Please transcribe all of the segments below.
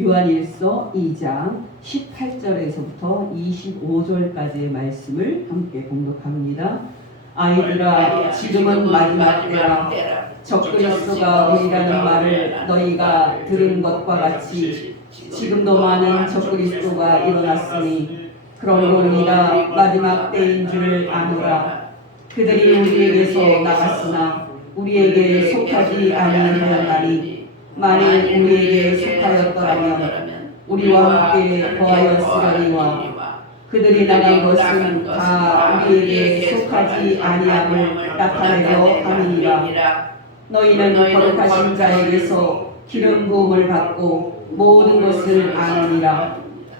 요한일서 2장 18절에서부터 25절까지의 말씀을 함께 봉독합니다. 아이들아, 지금은 마지막 때라. 적그리스도가 오리라는 말을 너희가 들은 것과 같이 지금도 많은 적그리스도가 일어났으니 그러므로 우리가 마지막 때인 줄을 아노라. 그들이 우리에게서 나갔으나 우리에게 속하지 아니하였나니 만일 우리에게 속하였더라면 우리와 함께 거하였으려니와 그들이 나간 것은 다 우리에게 속하지 아니함을 나타내려 함이니라. 너희는 거룩하신 자에게서 기름 부음을 받고 모든 것을 아느니라.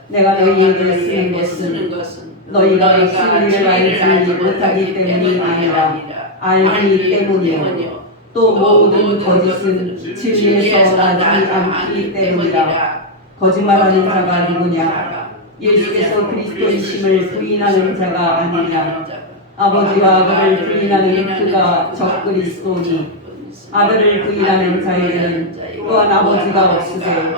내가 너희에게 쓰는 것은 너희가 진리를 알지 못하기 때문이 아니라 알기 때문이요. 또 모든 거짓은 진리에서 나지 않기 때문이라. 거짓말하는 자가 누구냐? 예수께서 그리스도이심을 부인하는 자가 아니냐? 아버지와 아들을 부인하는 그가 적그리스도니 아들을 부인하는 자에게는 또한 아버지가 없으되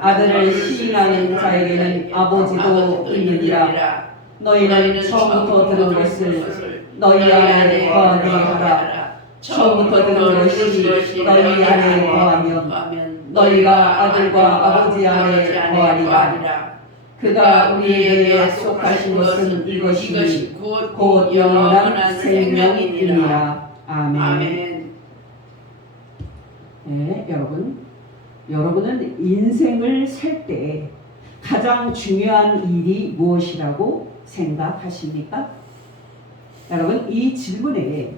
아들을 시인하는 자에게는 아버지도 있느니라. 너희는 처음부터 들은 것을 너희 안에 거하게 하라. 처음부터 들은 것이 너희 안에 거하면 너희가 아들과 아버지 안에 거하리라. 그가 우리에게 약속하신 것은 이것이니 곧 영원한 생명이니라. 아멘. 네, 여러분은 인생을 살 때 가장 중요한 일이 무엇이라고 생각하십니까? 여러분, 이 질문에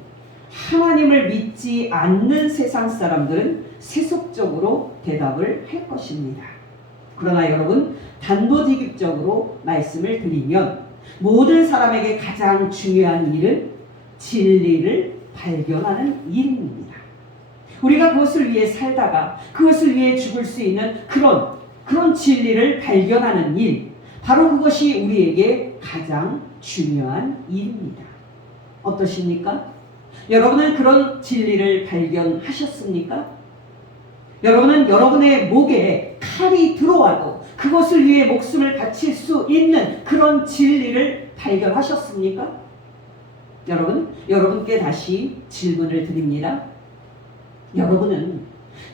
하나님을 믿지 않는 세상 사람들은 세속적으로 대답을 할 것입니다. 그러나 여러분, 단도직입적으로 말씀을 드리면 모든 사람에게 가장 중요한 일은 진리를 발견하는 일입니다. 우리가 그것을 위해 살다가 그것을 위해 죽을 수 있는 그런 진리를 발견하는 일, 바로 그것이 우리에게 가장 중요한 일입니다. 어떠십니까? 여러분은 그런 진리를 발견하셨습니까? 여러분은 여러분의 목에 칼이 들어와도 그것을 위해 목숨을 바칠 수 있는 그런 진리를 발견하셨습니까? 여러분께 다시 질문을 드립니다. 여러분은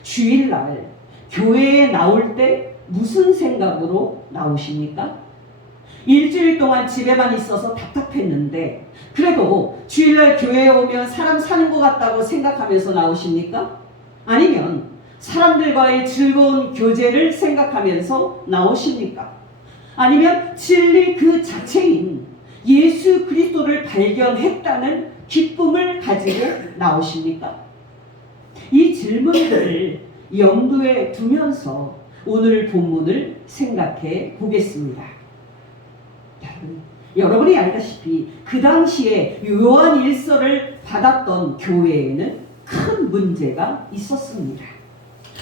주일날 교회에 나올 때 무슨 생각으로 나오십니까? 일주일 동안 집에만 있어서 답답했는데 그래도 주일날 교회에 오면 사람 사는 것 같다고 생각하면서 나오십니까? 아니면 사람들과의 즐거운 교제를 생각하면서 나오십니까? 아니면 진리 그 자체인 예수 그리스도를 발견했다는 기쁨을 가지고 나오십니까? 이 질문들을 염두에 두면서 오늘 본문을 생각해 보겠습니다. 여러분이 알다시피 그 당시에 요한일서를 받았던 교회에는 큰 문제가 있었습니다.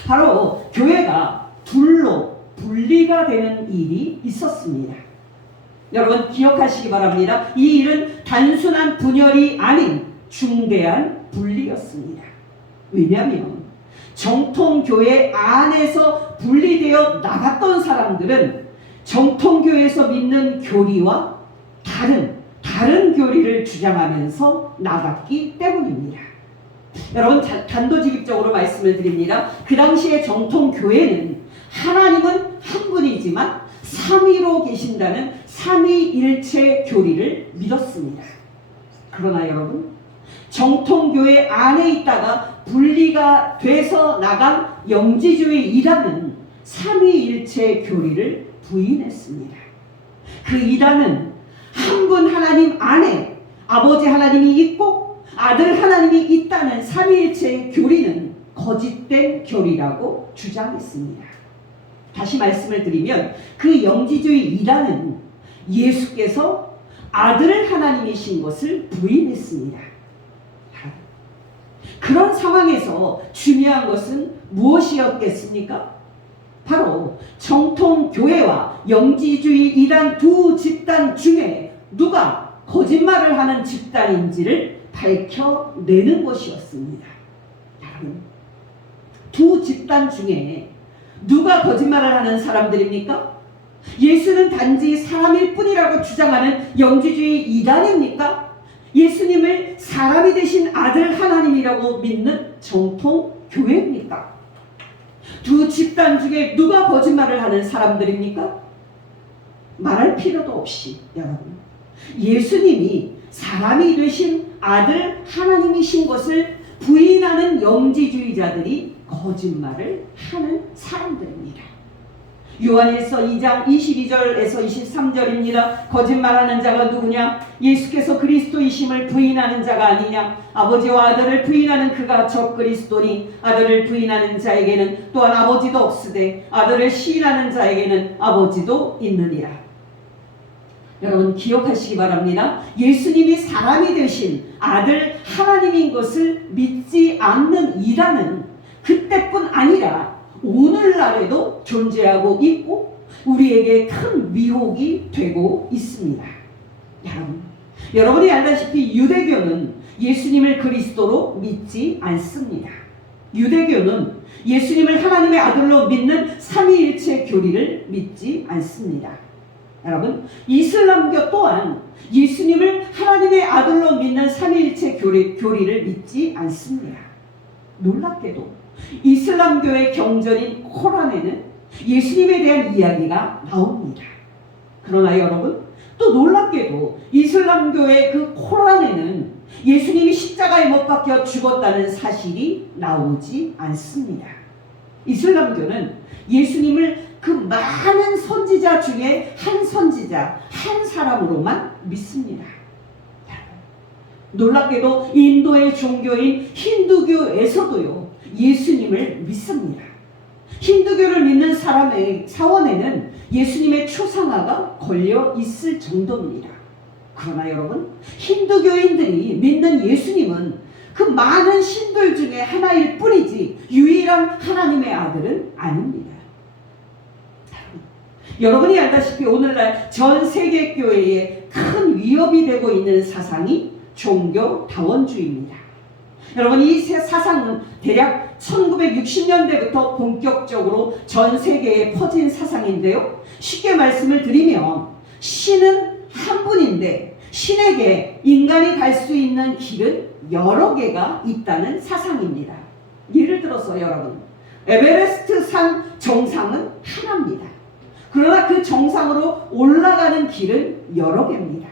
바로 교회가 둘로 분리가 되는 일이 있었습니다. 여러분 기억하시기 바랍니다. 이 일은 단순한 분열이 아닌 중대한 분리였습니다. 왜냐하면 정통교회 안에서 분리되어 나갔던 사람들은 정통교회에서 믿는 교리와 다른 교리를 주장하면서 나갔기 때문입니다. 여러분 단도직입적으로 말씀을 드립니다. 그 당시에 정통교회는 하나님은 한 분이지만 삼위로 계신다는 삼위일체 교리를 믿었습니다. 그러나 여러분 정통교회 안에 있다가 분리가 돼서 나간 영지주의 이단은 삼위일체 교리를 부인했습니다. 그 이단은 한 분 하나님 안에 아버지 하나님이 있고 아들 하나님이 있다는 삼위일체의 교리는 거짓된 교리라고 주장했습니다. 다시 말씀을 드리면 그 영지주의 이단은 예수께서 아들 하나님이신 것을 부인했습니다. 그런 상황에서 중요한 것은 무엇이었겠습니까? 바로 정통교회와 영지주의 이단 두 집단 중에 누가 거짓말을 하는 집단인지를 밝혀내는 것이었습니다. 두 집단 중에 누가 거짓말을 하는 사람들입니까? 예수는 단지 사람일 뿐이라고 주장하는 영지주의 이단입니까? 예수님을 사람이 되신 아들 하나님이라고 믿는 정통 교회입니까? 두 집단 중에 누가 거짓말을 하는 사람들입니까? 말할 필요도 없이 여러분, 예수님이 사람이 되신 아들 하나님이신 것을 부인하는 영지주의자들이 거짓말을 하는 사람들입니다. 요한일서 2장 22절에서 23절입니다. 거짓말하는 자가 누구냐? 예수께서 그리스도이심을 부인하는 자가 아니냐? 아버지와 아들을 부인하는 그가 적 그리스도니 아들을 부인하는 자에게는 또한 아버지도 없으되 아들을 시인하는 자에게는 아버지도 있느니라. 여러분 기억하시기 바랍니다. 예수님이 사람이 되신 아들 하나님인 것을 믿지 않는 이단은 그때뿐 아니라 오늘날에도 존재하고 있고 우리에게 큰 미혹이 되고 있습니다. 여러분이 알다시피 유대교는 예수님을 그리스도로 믿지 않습니다. 유대교는 예수님을 하나님의 아들로 믿는 삼위일체 교리를 믿지 않습니다. 여러분, 이슬람교 또한 예수님을 하나님의 아들로 믿는 삼위일체 교리를 믿지 않습니다. 놀랍게도 이슬람교의 경전인 코란에는 예수님에 대한 이야기가 나옵니다. 그러나 여러분, 또 놀랍게도 이슬람교의 그 코란에는 예수님이 십자가에 못 박혀 죽었다는 사실이 나오지 않습니다. 이슬람교는 예수님을 그 많은 선지자 중에 한 선지자, 한 사람으로만 믿습니다. 놀랍게도 인도의 종교인 힌두교에서도요, 예수님을 믿습니다. 힌두교를 믿는 사람의 사원에는 예수님의 초상화가 걸려 있을 정도입니다. 그러나 여러분, 힌두교인들이 믿는 예수님은 그 많은 신들 중에 하나일 뿐이지 유일한 하나님의 아들은 아닙니다. 여러분이 알다시피 오늘날 전 세계 교회에 큰 위협이 되고 있는 사상이 종교다원주의입니다. 여러분, 이 사상은 대략 1960년대부터 본격적으로 전 세계에 퍼진 사상인데요. 쉽게 말씀을 드리면 신은 한 분인데 신에게 인간이 갈 수 있는 길은 여러 개가 있다는 사상입니다. 예를 들어서 여러분, 에베레스트 산 정상은 하나입니다. 그러나 그 정상으로 올라가는 길은 여러 개입니다.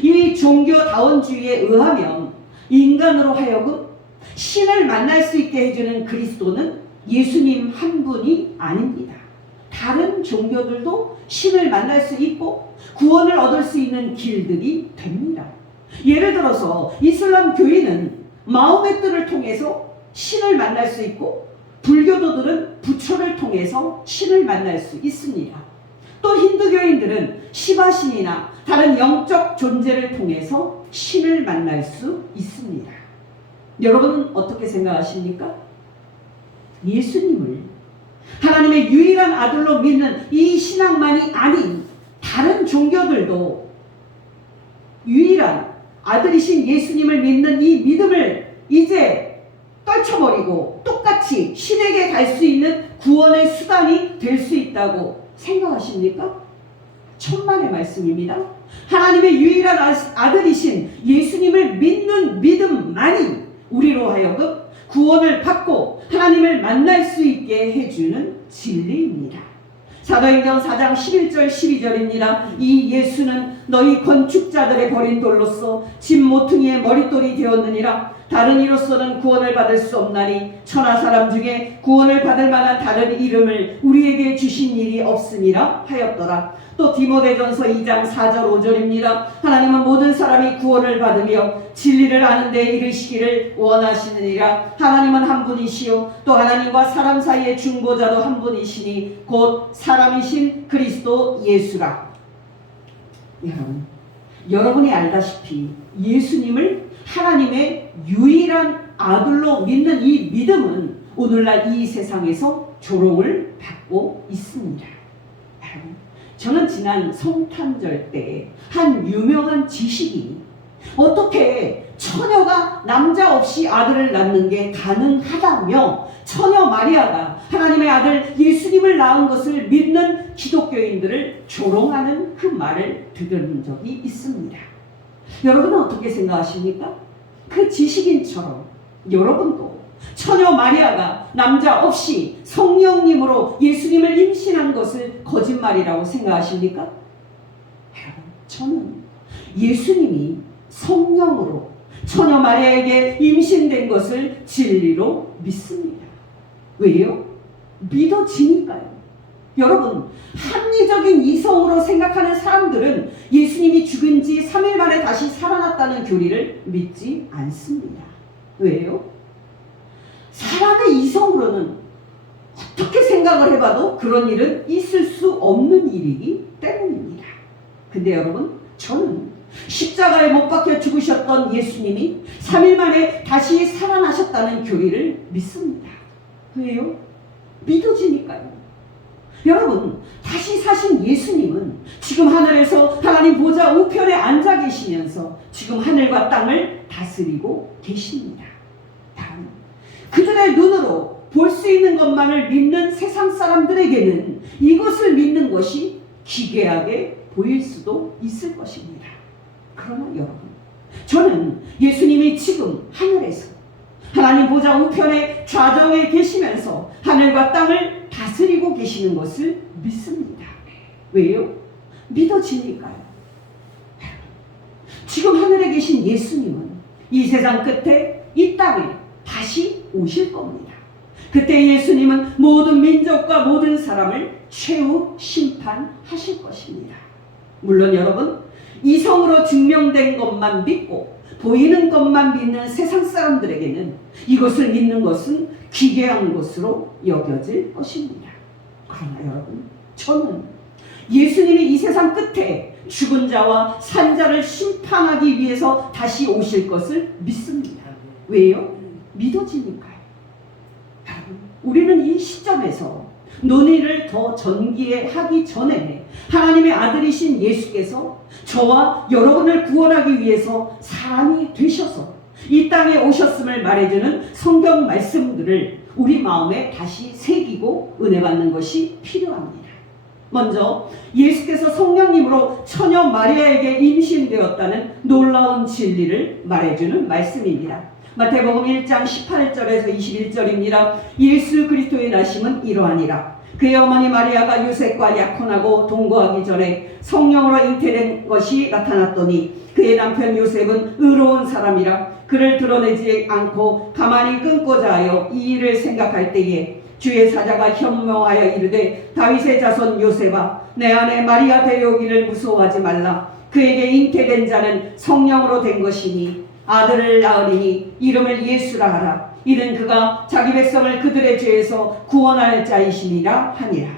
이 종교다원주의에 의하면 인간으로 하여금 신을 만날 수 있게 해주는 그리스도는 예수님 한 분이 아닙니다. 다른 종교들도 신을 만날 수 있고 구원을 얻을 수 있는 길들이 됩니다. 예를 들어서 이슬람 교인은 마호메트를 통해서 신을 만날 수 있고 불교도들은 부처를 통해서 신을 만날 수 있습니다. 또 힌두교인들은 시바신이나 다른 영적 존재를 통해서 신을 만날 수 있습니다. 여러분은 어떻게 생각하십니까? 예수님을 하나님의 유일한 아들로 믿는 이 신앙만이 아닌 다른 종교들도 유일한 아들이신 예수님을 믿는 이 믿음을 이제 떨쳐버리고 똑같이 신에게 갈 수 있는 구원의 수단이 될 수 있다고 생각하십니까? 천만의 말씀입니다. 하나님의 유일한 아들이신 예수님을 믿는 믿음만이 우리로 하여금 구원을 받고 하나님을 만날 수 있게 해주는 진리입니다. 사도행전 4장 11절 12절입니다. 이 예수는 너희 건축자들의 버린 돌로서 집 모퉁이의 머릿돌이 되었느니라. 다른 이로서는 구원을 받을 수 없나니 천하 사람 중에 구원을 받을 만한 다른 이름을 우리에게 주신 일이 없음이라 하였더라. 또 디모데전서 2장 4절 5절입니다. 하나님은 모든 사람이 구원을 받으며 진리를 아는 데 이르시기를 원하시느니라. 하나님은 한 분이시요 또 하나님과 사람 사이의 중보자도 한 분이시니 곧 사람이신 그리스도 예수라. 여러분이 알다시피 예수님을 하나님의 유일한 아들로 믿는 이 믿음은 오늘날 이 세상에서 조롱을 받고 있습니다. 저는 지난 성탄절 때 한 유명한 지식이 어떻게 처녀가 남자 없이 아들을 낳는 게 가능하다며 처녀 마리아가 하나님의 아들 예수님을 낳은 것을 믿는 기독교인들을 조롱하는 그 말을 들은 적이 있습니다. 여러분은 어떻게 생각하십니까? 그 지식인처럼 여러분도 처녀 마리아가 남자 없이 성령님으로 예수님을 임신한 것을 거짓말이라고 생각하십니까? 여러분, 저는 예수님이 성령으로 처녀 마리아에게 임신된 것을 진리로 믿습니다. 왜요? 믿어지니까요. 여러분, 합리적인 이성으로 생각하는 사람들은 예수님이 죽은 지 3일 만에 다시 살아났다는 교리를 믿지 않습니다. 왜요? 사람의 이성으로는 어떻게 생각을 해봐도 그런 일은 있을 수 없는 일이기 때문입니다. 근데 여러분, 저는 십자가에 못 박혀 죽으셨던 예수님이 3일 만에 다시 살아나셨다는 교리를 믿습니다. 왜요? 믿어지니까요. 여러분, 다시 사신 예수님은 지금 하늘에서 하나님 보좌 우편에 앉아 계시면서 지금 하늘과 땅을 다스리고 계십니다. 다음, 그들의 눈으로 볼 수 있는 것만을 믿는 세상 사람들에게는 이것을 믿는 것이 기괴하게 보일 수도 있을 것입니다. 그러나 여러분, 저는 예수님이 지금 하늘에서 하나님 보좌 우편에 좌정에 계시면서 하늘과 땅을 다스리고 계시는 것을 믿습니다. 왜요? 믿어지니까요. 지금 하늘에 계신 예수님은 이 세상 끝에 이 땅에 다시 오실 겁니다. 그때 예수님은 모든 민족과 모든 사람을 최후 심판하실 것입니다. 물론 여러분, 이성으로 증명된 것만 믿고 보이는 것만 믿는 세상 사람들에게는 이것을 믿는 것은 기괴한 것으로 여겨질 것입니다. 그러나 여러분, 저는 예수님이 이 세상 끝에 죽은 자와 산 자를 심판하기 위해서 다시 오실 것을 믿습니다. 왜요? 믿어지니까요. 여러분, 우리는 이 시점에서 논의를 더 전개하기 전에 하나님의 아들이신 예수께서 저와 여러분을 구원하기 위해서 사람이 되셔서 이 땅에 오셨음을 말해주는 성경 말씀들을 우리 마음에 다시 새기고 은혜 받는 것이 필요합니다. 먼저 예수께서 성령님으로 처녀 마리아에게 임신되었다는 놀라운 진리를 말해주는 말씀입니다. 마태복음 1장 18절에서 21절입니다. 예수 그리스도의 나심은 이러하니라. 그의 어머니 마리아가 요셉과 약혼하고 동거하기 전에 성령으로 잉태된 것이 나타났더니 그의 남편 요셉은 의로운 사람이라 그를 드러내지 않고 가만히 끊고자 하여 이 일을 생각할 때에 주의 사자가 현명하여 이르되 다윗의 자손 요셉아 내 아내 마리아 데려오기를 무서워하지 말라. 그에게 잉태된 자는 성령으로 된 것이니 아들을 낳으리니 이름을 예수라 하라. 이는 그가 자기 백성을 그들의 죄에서 구원할 자이시니라 하니라.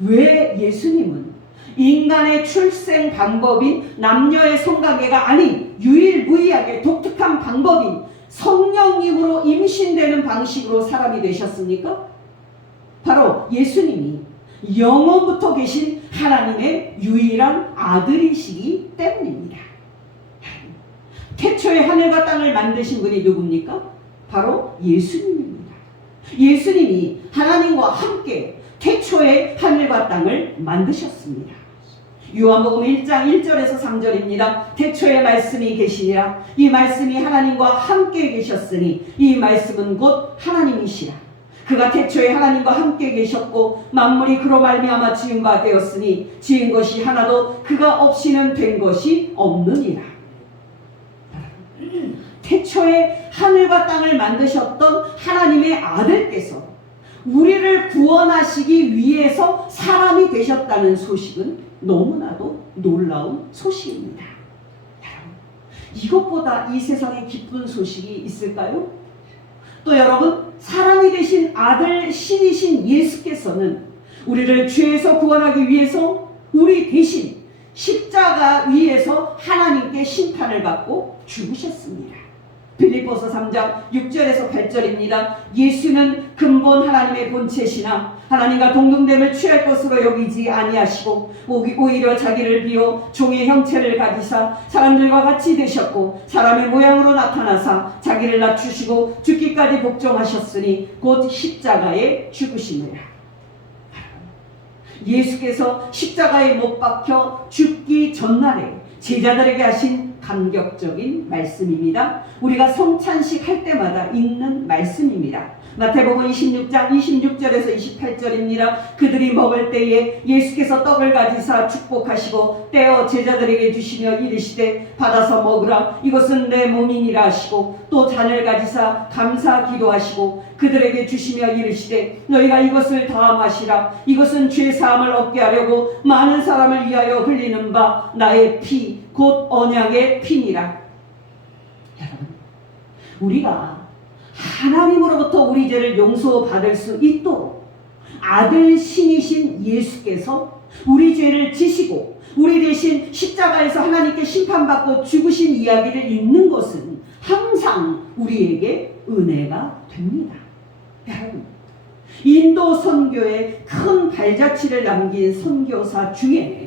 왜 예수님은 인간의 출생 방법인 남녀의 성관계가 아닌 유일무이하게 독특한 방법인 성령님으로 임신되는 방식으로 사람이 되셨습니까? 바로 예수님이 영원부터 계신 하나님의 유일한 아들이시기 때문입니다. 태초에 하늘과 땅을 만드신 분이 누굽니까? 바로 예수님입니다. 예수님이 하나님과 함께 태초에 하늘과 땅을 만드셨습니다. 요한복음 1장 1절에서 3절입니다. 태초에 말씀이 계시니라. 이 말씀이 하나님과 함께 계셨으니 이 말씀은 곧 하나님이시라. 그가 태초에 하나님과 함께 계셨고 만물이 그로 말미암아 지은 바 되었으니 지은 것이 하나도 그가 없이는 된 것이 없느니라. 태초에 하늘과 땅을 만드셨던 하나님의 아들께서 우리를 구원하시기 위해서 사람이 되셨다는 소식은 너무나도 놀라운 소식입니다. 여러분, 이것보다 이 세상에 기쁜 소식이 있을까요? 또 여러분, 사람이 되신 아들 신이신 예수께서는 우리를 죄에서 구원하기 위해서 우리 대신 십자가 위에서 하나님께 심판을 받고 죽으셨습니다. 빌립보서 3장 6절에서 8절입니다. 예수는 근본 하나님의 본체시나 하나님과 동등됨을 취할 것으로 여기지 아니하시고 오히려 자기를 비워 종의 형체를 가지사 사람들과 같이 되셨고 사람의 모양으로 나타나사 자기를 낮추시고 죽기까지 복종하셨으니 곧 십자가에 죽으심이라. 예수께서 십자가에 못 박혀 죽기 전날에 제자들에게 하신 감격적인 말씀입니다. 우리가 성찬식 할 때마다 읽는 말씀입니다. 마태복음 26장 26절에서 28절입니다. 그들이 먹을 때에 예수께서 떡을 가지사 축복하시고 떼어 제자들에게 주시며 이르시되 받아서 먹으라 이것은 내 몸이니라 하시고 또 잔을 가지사 감사 기도하시고 그들에게 주시며 이르시되 너희가 이것을 다 마시라 이것은 죄사함을 얻게 하려고 많은 사람을 위하여 흘리는 바 나의 피 곧 언약의 피니라. 여러분, 우리가 하나님으로부터 우리 죄를 용서받을 수 있도록 아들 신이신 예수께서 우리 죄를 지시고 우리 대신 십자가에서 하나님께 심판받고 죽으신 이야기를 읽는 것은 항상 우리에게 은혜가 됩니다. 여러분, 인도 선교에 큰 발자취를 남긴 선교사 중에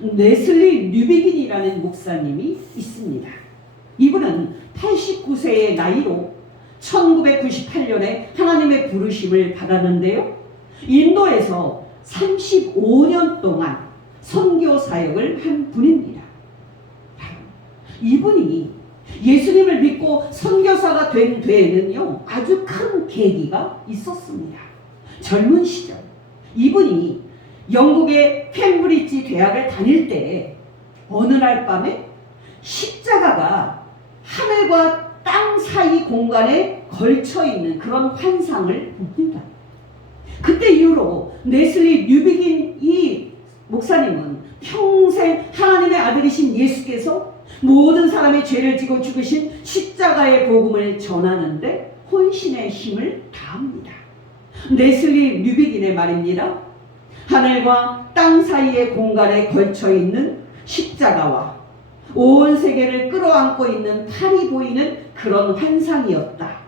레슬리 뉴비긴이라는 목사님이 있습니다. 이분은 89세의 나이로 1998년에 하나님의 부르심을 받았는데요. 인도에서 35년 동안 선교 사역을 한 분입니다. 이분이 예수님을 믿고 선교사가 된 데에는요, 아주 큰 계기가 있었습니다. 젊은 시절 이분이 영국의 캠브리지 대학을 다닐 때 어느 날 밤에 십자가가 하늘과 땅 사이 공간에 걸쳐 있는 그런 환상을 봅니다. 그때 이후로 레슬리 뉴비긴 이 목사님은 평생 하나님의 아들이신 예수께서 모든 사람의 죄를 지고 죽으신 십자가의 복음을 전하는데 혼신의 힘을 다합니다. 레슬리 뉴비긴의 말입니다. 하늘과 땅 사이의 공간에 걸쳐 있는 십자가와 온 세계를 끌어안고 있는 팔이 보이는 그런 환상이었다.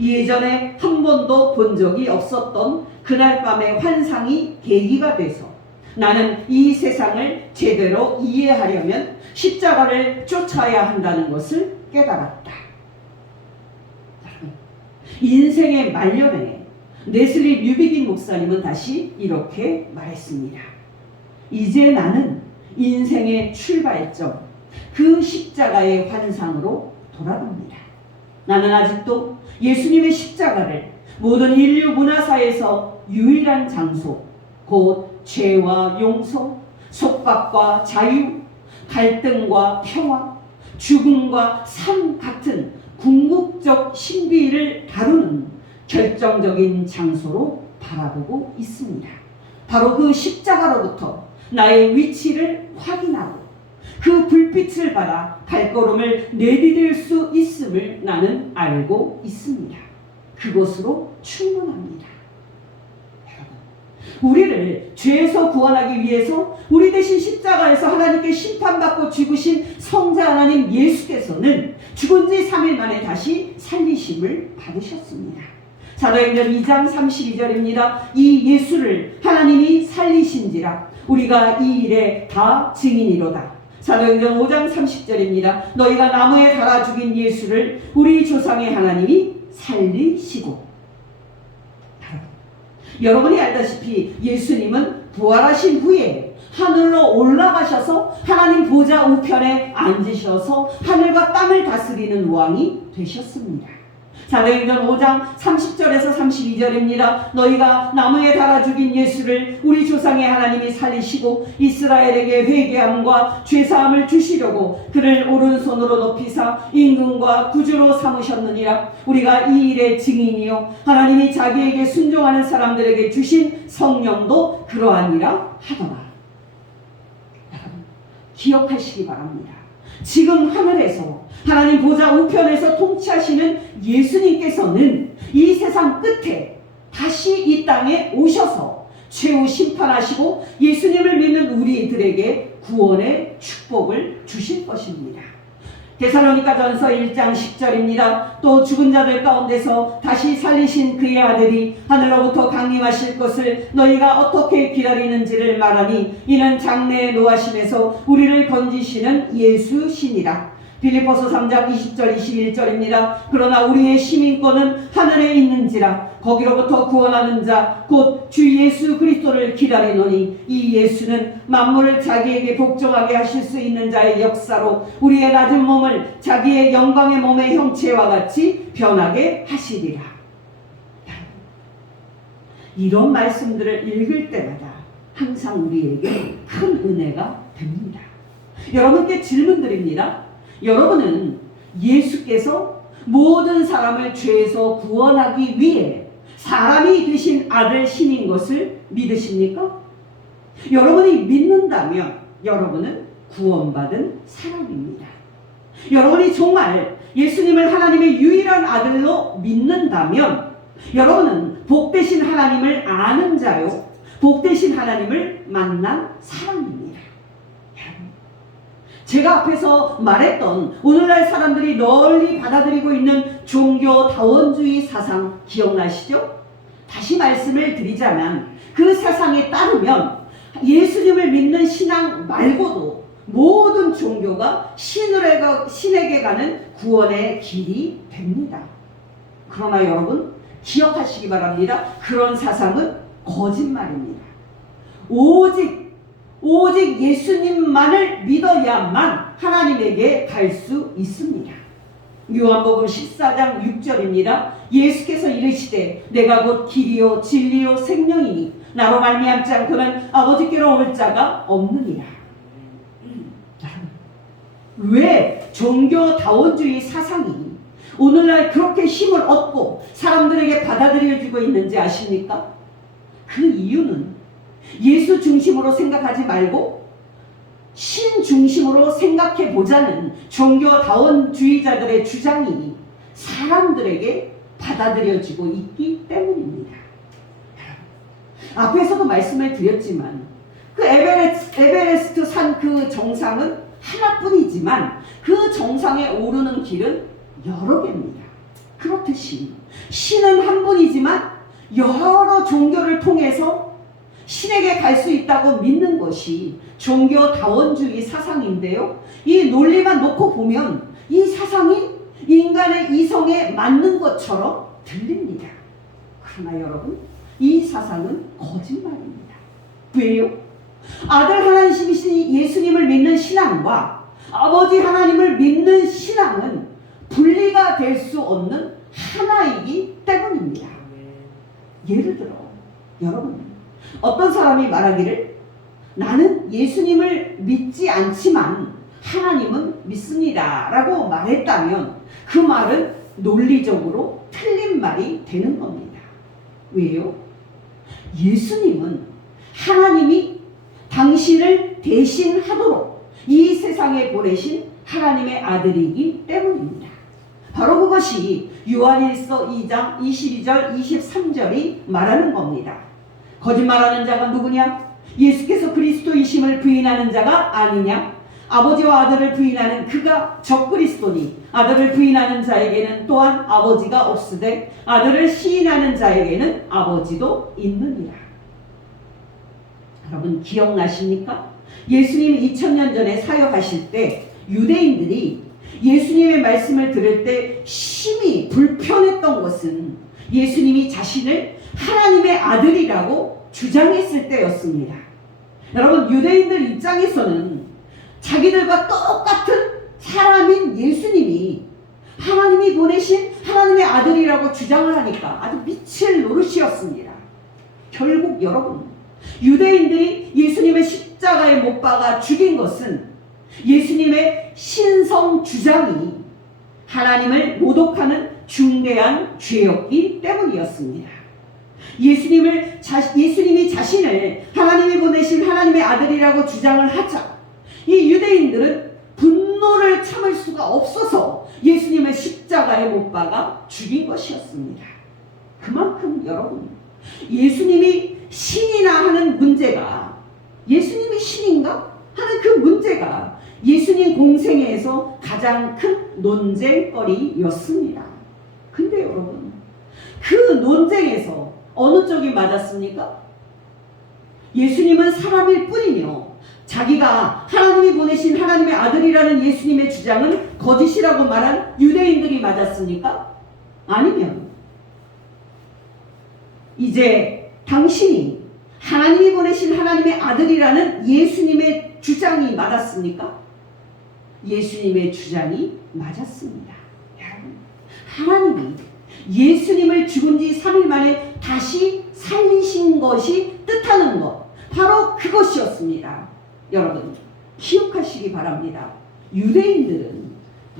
예전에 한 번도 본 적이 없었던 그날 밤의 환상이 계기가 돼서 나는 이 세상을 제대로 이해하려면 십자가를 쫓아야 한다는 것을 깨달았다. 인생의 말년에 레슬리 뉴비긴 목사님은 다시 이렇게 말했습니다. 이제 나는 인생의 출발점, 그 십자가의 환상으로 돌아갑니다. 나는 아직도 예수님의 십자가를 모든 인류 문화사에서 유일한 장소, 곧 죄와 용서, 속박과 자유, 갈등과 평화, 죽음과 삶 같은 궁극적 신비를 다루는 결정적인 장소로 바라보고 있습니다. 바로 그 십자가로부터 나의 위치를 확인하고 그 불빛을 받아 발걸음을 내디딜 수 있음을 나는 알고 있습니다. 그것으로 충분합니다. 우리를 죄에서 구원하기 위해서 우리 대신 십자가에서 하나님께 심판받고 죽으신 성자 하나님 예수께서는 죽은 지 3일 만에 다시 살리심을 받으셨습니다. 사도행전 2장 32절입니다. 이 예수를 하나님이 살리신지라 우리가 이 일에 다 증인이로다. 사도행전 5장 30절입니다. 너희가 나무에 달아 죽인 예수를 우리 조상의 하나님이 살리시고. 여러분이 알다시피 예수님은 부활하신 후에 하늘로 올라가셔서 하나님 보좌 우편에 앉으셔서 하늘과 땅을 다스리는 왕이 되셨습니다. 사도행전 5장 30절에서 32절입니다. 너희가 나무에 달아 죽인 예수를 우리 조상의 하나님이 살리시고 이스라엘에게 회개함과 죄사함을 주시려고 그를 오른손으로 높이사 임금과 구주로 삼으셨느니라. 우리가 이 일의 증인이요 하나님이 자기에게 순종하는 사람들에게 주신 성령도 그러하니라 하더라. 여러분 기억하시기 바랍니다. 지금 하늘에서 하나님 보좌 우편에서 통치하시는 예수님께서는 이 세상 끝에 다시 이 땅에 오셔서 최후 심판하시고 예수님을 믿는 우리들에게 구원의 축복을 주실 것입니다. 데살로니가전서 1장 10절입니다. 또 죽은 자들 가운데서 다시 살리신 그의 아들이 하늘로부터 강림하실 것을 너희가 어떻게 기다리는지를 말하니 이는 장래의 노하심에서 우리를 건지시는 예수시니라. 빌립보서 3장 20절 21절입니다. 그러나 우리의 시민권은 하늘에 있는지라 거기로부터 구원하는 자 곧 주 예수 그리스도를 기다리노니 이 예수는 만물을 자기에게 복종하게 하실 수 있는 자의 역사로 우리의 낮은 몸을 자기의 영광의 몸의 형체와 같이 변하게 하시리라. 이런 말씀들을 읽을 때마다 항상 우리에게 큰 은혜가 됩니다. 여러분께 질문 드립니다. 여러분은 예수께서 모든 사람을 죄에서 구원하기 위해 사람이 되신 아들 신인 것을 믿으십니까? 여러분이 믿는다면 여러분은 구원받은 사람입니다. 여러분이 정말 예수님을 하나님의 유일한 아들로 믿는다면 여러분은 복되신 하나님을 아는 자요, 복되신 하나님을 만난 사람입니다. 제가 앞에서 말했던 오늘날 사람들이 널리 받아들이고 있는 종교다원주의 사상 기억나시죠? 다시 말씀을 드리자면 그 사상에 따르면 예수님을 믿는 신앙 말고도 모든 종교가 신에게 가는 구원의 길이 됩니다. 그러나 여러분 기억하시기 바랍니다. 그런 사상은 거짓말입니다. 오직 예수님만을 믿어야만 하나님에게 갈 수 있습니다. 요한복음 14장 6절입니다. 예수께서 이르시되 내가 곧 길이요 진리요 생명이니 나로 말미암지 않고는 아버지께로 올 자가 없느니라. 왜 종교다원주의 사상이 오늘날 그렇게 힘을 얻고 사람들에게 받아들여지고 있는지 아십니까? 그 이유는 예수 중심으로 생각하지 말고 신 중심으로 생각해 보자는 종교다원주의자들의 주장이 사람들에게 받아들여지고 있기 때문입니다. 앞에서도 말씀을 드렸지만 그 에베레스트 산 그 정상은 하나뿐이지만 그 정상에 오르는 길은 여러 개입니다. 그렇듯이 신은 한 분이지만 여러 종교를 통해서 신에게 갈 수 있다고 믿는 것이 종교다원주의 사상인데요. 이 논리만 놓고 보면 이 사상이 인간의 이성에 맞는 것처럼 들립니다. 그러나 여러분, 이 사상은 거짓말입니다. 왜요? 아들 하나님이신 예수님을 믿는 신앙과 아버지 하나님을 믿는 신앙은 분리가 될 수 없는 하나이기 때문입니다. 예를 들어 여러분, 어떤 사람이 말하기를 나는 예수님을 믿지 않지만 하나님은 믿습니다 라고 말했다면 그 말은 논리적으로 틀린 말이 되는 겁니다. 왜요? 예수님은 하나님이 당신을 대신하도록 이 세상에 보내신 하나님의 아들이기 때문입니다. 바로 그것이 요한일서 2장 22절 23절이 말하는 겁니다. 거짓말하는 자가 누구냐? 예수께서 그리스도이심을 부인하는 자가 아니냐? 아버지와 아들을 부인하는 그가 적그리스도니 아들을 부인하는 자에게는 또한 아버지가 없으되 아들을 시인하는 자에게는 아버지도 있느니라. 여러분 기억나십니까? 예수님이 2000년 전에 사역하실 때 유대인들이 예수님의 말씀을 들을 때 심히 불편했던 것은 예수님이 자신을 하나님의 아들이라고 주장했을 때였습니다. 여러분 유대인들 입장에서는 자기들과 똑같은 사람인 예수님이 하나님이 보내신 하나님의 아들이라고 주장을 하니까 아주 미칠 노릇이었습니다. 결국 여러분 유대인들이 예수님의 십자가에 못 박아 죽인 것은 예수님의 신성 주장이 하나님을 모독하는 중대한 죄였기 때문이었습니다. 예수님이 자신을 하나님이 보내신 하나님의 아들이라고 주장을 하자 이 유대인들은 분노를 참을 수가 없어서 예수님의 십자가에 못 박아 죽인 것이었습니다. 그만큼 여러분 예수님이 신이나 하는 문제가 예수님이 신인가 하는 그 문제가 예수님 공생애에서 가장 가장 큰 논쟁거리였습니다. 근데 여러분, 그 논쟁에서 어느 쪽이 맞았습니까? 예수님은 사람일 뿐이며 자기가 하나님이 보내신 하나님의 아들이라는 예수님의 주장은 거짓이라고 말한 유대인들이 맞았습니까? 아니면 이제 당신이 하나님이 보내신 하나님의 아들이라는 예수님의 주장이 맞았습니까? 예수님의 주장이 맞았습니다. 여러분, 하나님이 예수님을 죽은 지 3일 만에 다시 살리신 것이 뜻하는 것, 바로 그것이었습니다. 여러분, 기억하시기 바랍니다. 유대인들은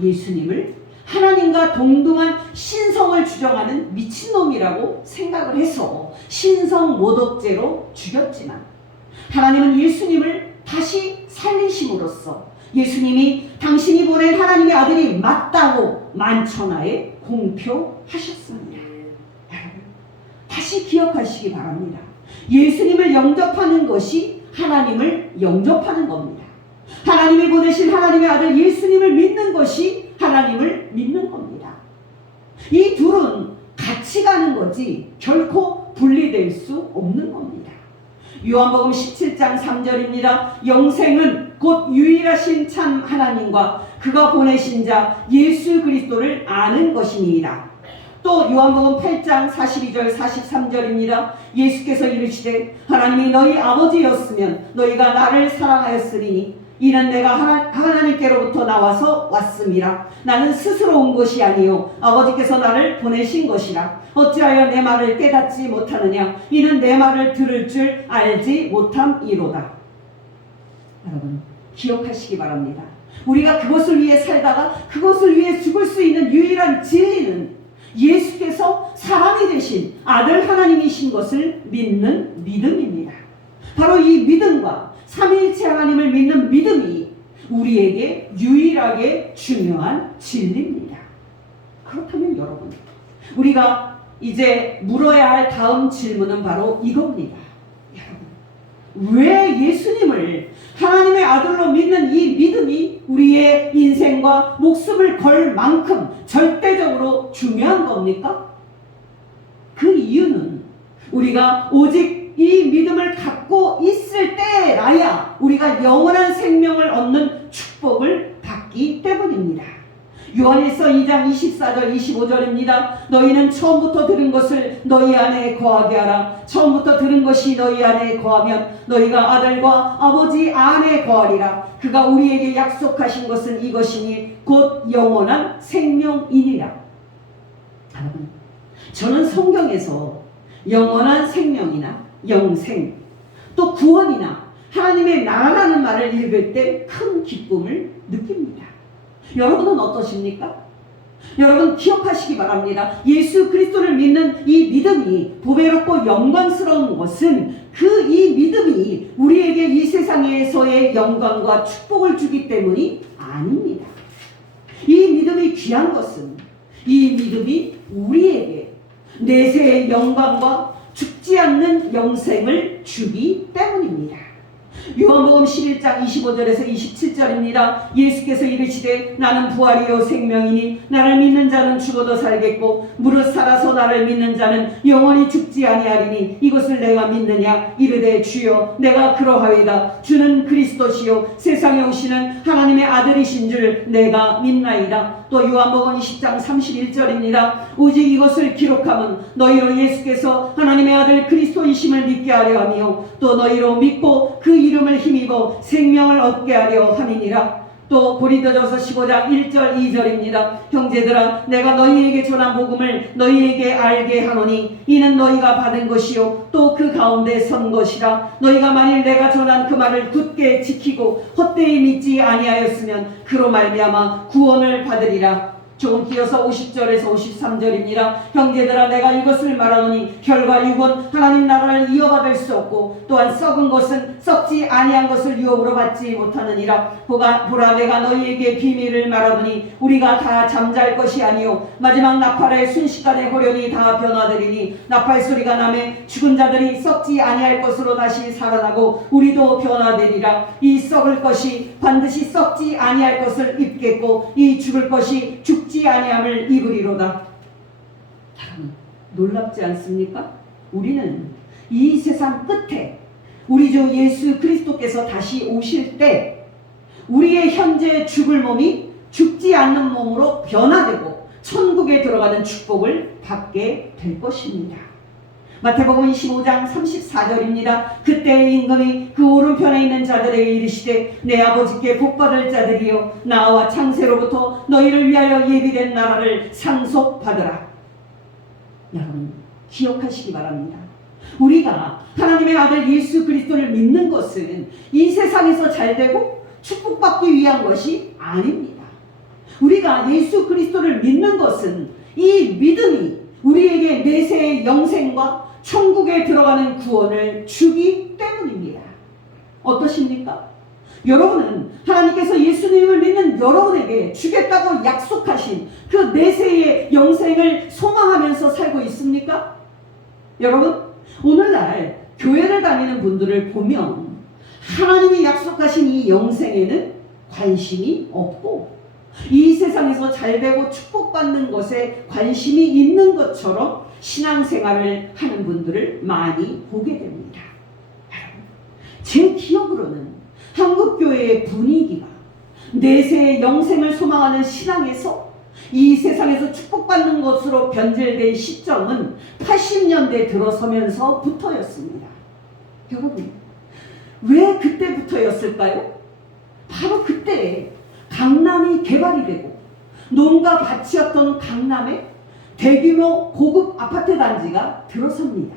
예수님을 하나님과 동등한 신성을 주장하는 미친놈이라고 생각을 해서 신성모독죄로 죽였지만, 하나님은 예수님을 다시 살리심으로써 예수님이 당신이 보낸 하나님의 아들이 맞다고 만천하에 공표하셨습니다. 여러분, 다시 기억하시기 바랍니다. 예수님을 영접하는 것이 하나님을 영접하는 겁니다. 하나님이 보내신 하나님의 아들 예수님을 믿는 것이 하나님을 믿는 겁니다. 이 둘은 같이 가는 거지 결코 분리될 수 없는 겁니다. 요한복음 17장 3절입니다. 영생은 곧 유일하신 참 하나님과 그가 보내신 자 예수 그리스도를 아는 것이니이다. 또 요한복음 8장 42절 43절입니다. 예수께서 이르시되 하나님이 너희 아버지였으면 너희가 나를 사랑하였으리니 이는 내가 하나님께로부터 나와서 왔음이라. 나는 스스로 온 것이 아니요 아버지께서 나를 보내신 것이라. 어찌하여 내 말을 깨닫지 못하느냐. 이는 내 말을 들을 줄 알지 못함이로다. 여러분, 기억하시기 바랍니다. 우리가 그것을 위해 살다가 그것을 위해 죽을 수 있는 유일한 진리는 예수께서 사람이 되신 아들 하나님이신 것을 믿는 믿음입니다. 바로 이 믿음과 삼위일체 하나님을 믿는 믿음이 우리에게 유일하게 중요한 진리입니다. 그렇다면 여러분, 우리가 이제 물어야 할 다음 질문은 바로 이겁니다. 여러분, 왜 예수님을 하나님의 아들로 믿는 이 믿음이 우리의 인생과 목숨을 걸 만큼 절대적으로 중요한 겁니까? 그 이유는 우리가 오직 이 믿음을 갖고 있을 때라야 우리가 영원한 생명을 얻는 축복을 받기 때문입니다. 요한일서 2장 24절 25절입니다. 너희는 처음부터 들은 것을 너희 안에 거하게 하라. 처음부터 들은 것이 너희 안에 거하면 너희가 아들과 아버지 안에 거하리라. 그가 우리에게 약속하신 것은 이것이니 곧 영원한 생명이니라. 여러분, 저는 성경에서 영원한 생명이나 영생, 또 구원이나 하나님의 나라라는 말을 읽을 때 큰 기쁨을 느낍니다. 여러분은 어떠십니까? 여러분, 기억하시기 바랍니다. 예수 그리스도를 믿는 이 믿음이 보배롭고 영광스러운 것은 그 이 믿음이 우리에게 이 세상에서의 영광과 축복을 주기 때문이 아닙니다. 이 믿음이 귀한 것은 이 믿음이 우리에게 내세의 영광과 죽지 않는 영생을 주기 때문입니다. 요한복음 11장 25절에서 27절입니다. 예수께서 이르시되 나는 부활이요 생명이니 나를 믿는 자는 죽어도 살겠고 무릇 살아서 나를 믿는 자는 영원히 죽지 아니하리니 이것을 내가 믿느냐. 이르되 주여 내가 그러하이다. 주는 그리스도시요 세상에 오시는 하나님의 아들이신 줄 내가 믿나이다. 또 요한복음 20장 31절입니다. 오직 이것을 기록하면 너희로 예수께서 하나님의 아들 그리스도이심을 믿게 하려 하며 또 너희로 믿고 그 이름을 힘입어 생명을 얻게 하려 함이니라. 또 고린도전서 15장 1절 2절입니다. 형제들아 내가 너희에게 전한 복음을 너희에게 알게 하노니 이는 너희가 받은 것이요 또 그 가운데 선 것이라. 너희가 만일 내가 전한 그 말을 굳게 지키고 헛되이 믿지 아니하였으면 그로 말미암아 구원을 받으리라. 조금 뛰어서 50절에서 53절입니다. 형제들아 내가 이것을 말하노니 혈과 육은 하나님 나라를 이어받을 수 없고 또한 썩은 것은 썩지 아니한 것을 유업으로 받지 못하느니라. 보라 내가 너희에게 비밀을 말하노니 우리가 다 잠잘 것이 아니요 마지막 나팔의 순식간에 호련히 다 변화되리니 나팔 소리가 나매 죽은 자들이 썩지 아니할 것으로 다시 살아나고 우리도 변화되리라. 이 썩을 것이 반드시 썩지 아니할 것을 입겠고 이 죽을 것이 죽지 아니함을 입으리로다. 여러분 놀랍지 않습니까? 우리는 이 세상 끝에 우리 주 예수 그리스도께서 다시 오실 때 우리의 현재 죽을 몸이 죽지 않는 몸으로 변화되고 천국에 들어가는 축복을 받게 될 것입니다. 마태복음 25장 34절입니다. 그때의 임금이 그 오른편에 있는 자들에게 이르시되 내 아버지께 복받을 자들이여 나와 창세로부터 너희를 위하여 예비된 나라를 상속받으라. 여러분 기억하시기 바랍니다. 우리가 하나님의 아들 예수 그리스도를 믿는 것은 이 세상에서 잘되고 축복받기 위한 것이 아닙니다. 우리가 예수 그리스도를 믿는 것은 이 믿음이 우리에게 내세의 영생과 천국에 들어가는 구원을 주기 때문입니다. 어떠십니까? 여러분은 하나님께서 예수님을 믿는 여러분에게 주겠다고 약속하신 그 내세의 영생을 소망하면서 살고 있습니까? 여러분 오늘날 교회를 다니는 분들을 보면 하나님이 약속하신 이 영생에는 관심이 없고 이 세상에서 잘되고 축복받는 것에 관심이 있는 것처럼 신앙생활을 하는 분들을 많이 보게 됩니다. 제 기억으로는 한국교회의 분위기가 내세의 영생을 소망하는 신앙에서 이 세상에서 축복받는 것으로 변질된 시점은 80년대 들어서면서부터였습니다. 여러분 왜 그때부터였을까요? 바로 그때 강남이 개발이 되고 논과 밭이었던 강남에 대규모 고급 아파트 단지가 들어섭니다.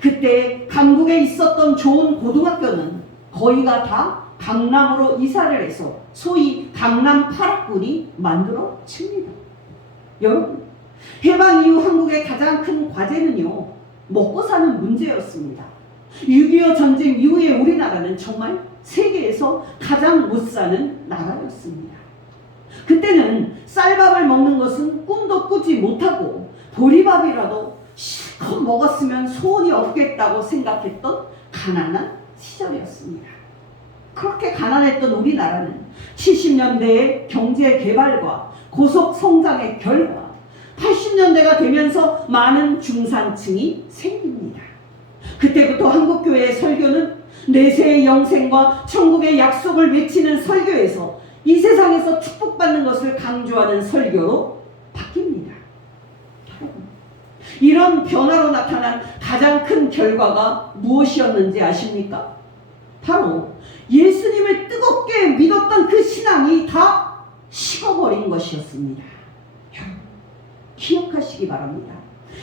그때 강북에 있었던 좋은 고등학교는 거의가 다 강남으로 이사를 해서 소위 강남 8학군이 만들어집니다. 여러분 해방 이후 한국의 가장 큰 과제는요 먹고 사는 문제였습니다. 6.25 전쟁 이후에 우리나라는 정말 세계에서 가장 못 사는 나라였습니다. 그때는 쌀밥을 먹는 것은 꿈도 꾸지 못하고 보리밥이라도 실컷 먹었으면 소원이 없겠다고 생각했던 가난한 시절이었습니다. 그렇게 가난했던 우리나라는 70년대의 경제 개발과 고속 성장의 결과 80년대가 되면서 많은 중산층이 생깁니다. 그때부터 한국교회의 설교는 내세의 영생과 천국의 약속을 외치는 설교에서 이 세상에서 축복받는 것을 강조하는 설교로 바뀝니다. 이런 변화로 나타난 가장 큰 결과가 무엇이었는지 아십니까? 바로 예수님을 뜨겁게 믿었던 그 신앙이 다 식어버린 것이었습니다. 여러분 기억하시기 바랍니다.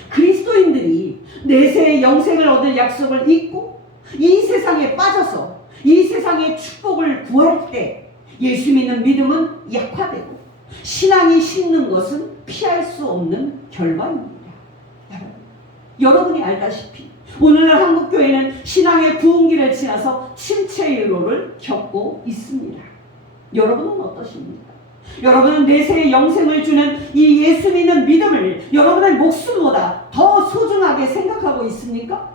그리스도인들이 내세의 영생을 얻을 약속을 잊고 이 세상에 빠져서 이 세상의 축복을 구할 때 예수 믿는 믿음은 약화되고 신앙이 식는 것은 피할 수 없는 결과입니다. 여러분이 알다시피 오늘날 한국교회는 신앙의 부흥기를 지나서 침체일로를 겪고 있습니다. 여러분은 어떠십니까? 여러분은 내세의 영생을 주는 이 예수 믿는 믿음을 여러분의 목숨보다 더 소중하게 생각하고 있습니까?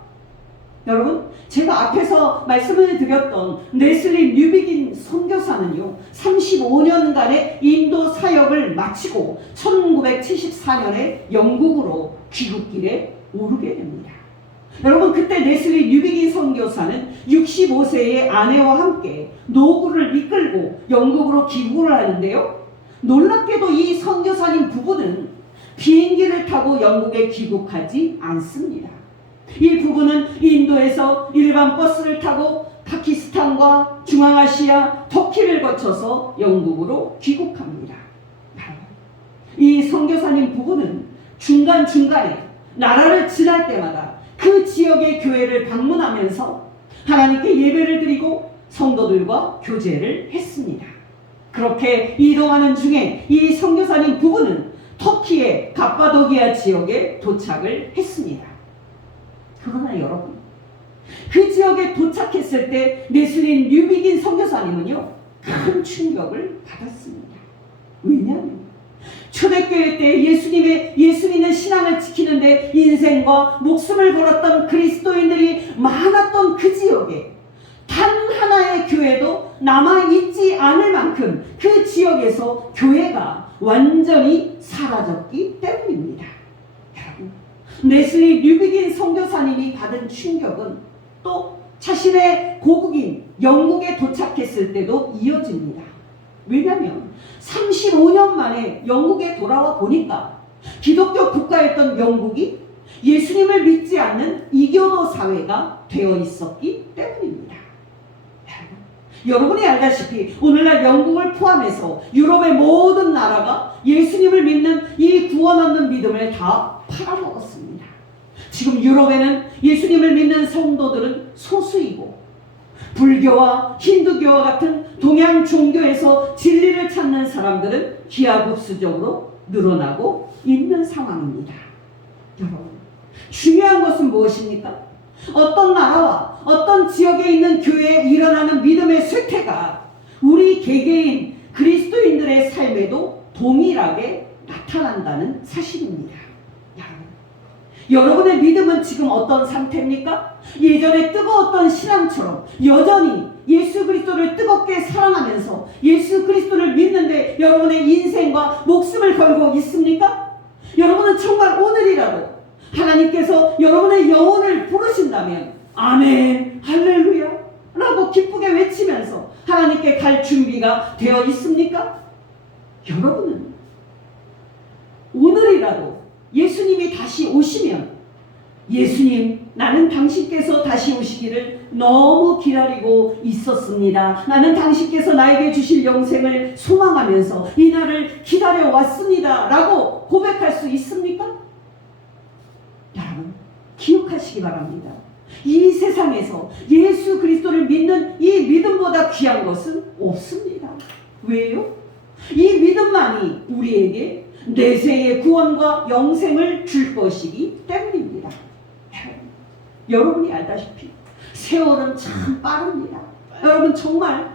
여러분 제가 앞에서 말씀을 드렸던 레슬리 뉴비긴 선교사는요 35년간의 인도 사역을 마치고 1974년에 영국으로 귀국길에 오르게 됩니다. 여러분 그때 레슬리 뉴비긴 선교사는 65세의 아내와 함께 노구를 이끌고 영국으로 귀국을 하는데요. 놀랍게도 이 선교사님 부부는 비행기를 타고 영국에 귀국하지 않습니다. 이 부부는 인도에서 일반 버스를 타고 파키스탄과 중앙아시아, 터키를 거쳐서 영국으로 귀국합니다. 이 선교사님 부부는 중간중간에 나라를 지날 때마다 그 지역의 교회를 방문하면서 하나님께 예배를 드리고 성도들과 교제를 했습니다. 그렇게 이동하는 중에 이 선교사님 부부는 터키의 갑바도기아 지역에 도착을 했습니다. 그러나 여러분, 그 지역에 도착했을 때 네스린 류비긴 선교사님은요, 큰 충격을 받았습니다. 왜냐하면 초대교회 때 예수 믿는 신앙을 지키는데 인생과 목숨을 걸었던 그리스도인들이 많았던 그 지역에 단 하나의 교회도 남아있지 않을 만큼 그 지역에서 교회가 완전히 사라졌기 때문입니다. 여러분, 네슬리 류비긴 선교사님이 받은 충격은 또 자신의 고국인 영국에 도착했을 때도 이어집니다. 왜냐하면 35년 만에 영국에 돌아와 보니까 기독교 국가였던 영국이 예수님을 믿지 않는 이교도 사회가 되어 있었기 때문입니다. 여러분이 알다시피 오늘날 영국을 포함해서 유럽의 모든 나라가 예수님을 믿는 이 구원 얻는 믿음을 다 팔아먹었습니다. 지금 유럽에는 예수님을 믿는 성도들은 소수이고 불교와 힌두교와 같은 동양 종교에서 진리를 찾는 사람들은 기하급수적으로 늘어나고 있는 상황입니다. 여러분, 중요한 것은 무엇입니까? 어떤 나라와 어떤 지역에 있는 교회에 일어나는 믿음의 쇠퇴가 우리 개개인 그리스도인들의 삶에도 동일하게 나타난다는 사실입니다. 여러분의 믿음은 지금 어떤 상태입니까? 예전에 뜨거웠던 신앙처럼 여전히 예수 그리스도를 뜨겁게 사랑하면서 예수 그리스도를 믿는데 여러분의 인생과 목숨을 걸고 있습니까? 여러분은 정말 오늘이라도 하나님께서 여러분의 영혼을 부르신다면 아멘, 할렐루야 라고 기쁘게 외치면서 하나님께 갈 준비가 되어 있습니까? 여러분은 오늘이라도 예수님이 다시 오시면 예수님, 나는 당신께서 다시 오시기를 너무 기다리고 있었습니다. 나는 당신께서 나에게 주실 영생을 소망하면서 이 날을 기다려왔습니다 라고 고백할 수 있습니까? 여러분, 기억하시기 바랍니다. 이 세상에서 예수 그리스도를 믿는 이 믿음보다 귀한 것은 없습니다. 왜요? 이 믿음만이 우리에게 내세의 구원과 영생을 줄 것이기 때문입니다. 여러분이 알다시피 세월은 참 빠릅니다. 여러분, 정말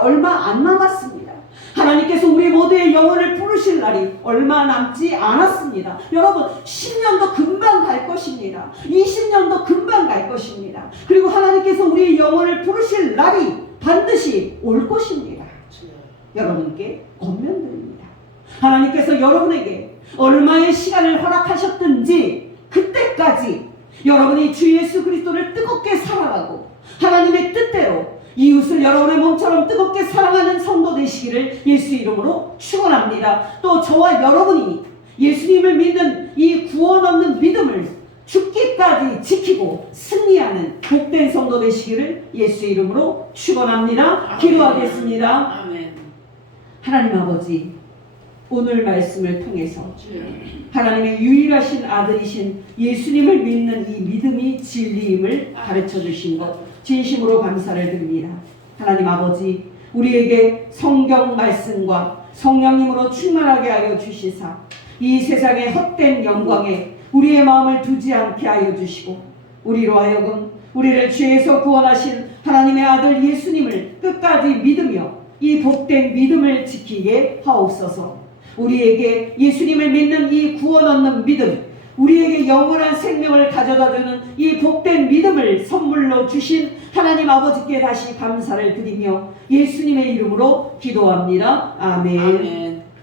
얼마 안 남았습니다. 하나님께서 우리 모두의 영혼을 부르실 날이 얼마 남지 않았습니다. 여러분, 10년도 금방 갈 것입니다. 20년도 금방 갈 것입니다. 그리고 하나님께서 우리의 영혼을 부르실 날이 반드시 올 것입니다. 여러분께 권면드립니다. 하나님께서 여러분에게 얼마의 시간을 허락하셨든지 그때까지 여러분이 주 예수 그리스도를 뜨겁게 사랑하고 하나님의 뜻대로 이웃을 여러분의 몸처럼 뜨겁게 사랑하는 성도 되시기를 예수 이름으로 축원합니다. 또 저와 여러분이 예수님을 믿는 이 구원 얻는 믿음을 죽기까지 지키고 승리하는 복된 성도 되시기를 예수 이름으로 축원합니다. 기도하겠습니다. 아멘. 하나님 아버지, 오늘 말씀을 통해서 하나님의 유일하신 아들이신 예수님을 믿는 이 믿음이 진리임을 가르쳐 주신 것 진심으로 감사를 드립니다. 하나님 아버지, 우리에게 성경 말씀과 성령님으로 충만하게 하여 주시사 이 세상의 헛된 영광에 우리의 마음을 두지 않게 하여 주시고 우리로 하여금 우리를 죄에서 구원하신 하나님의 아들 예수님을 끝까지 믿으며 이 복된 믿음을 지키게 하옵소서. 우리에게 예수님을 믿는 이 구원 얻는 믿음, 우리에게 영원한 생명을 가져다주는 이 복된 믿음을 선물로 주신 하나님 아버지께 다시 감사를 드리며 예수님의 이름으로 기도합니다. 아멘. 아멘.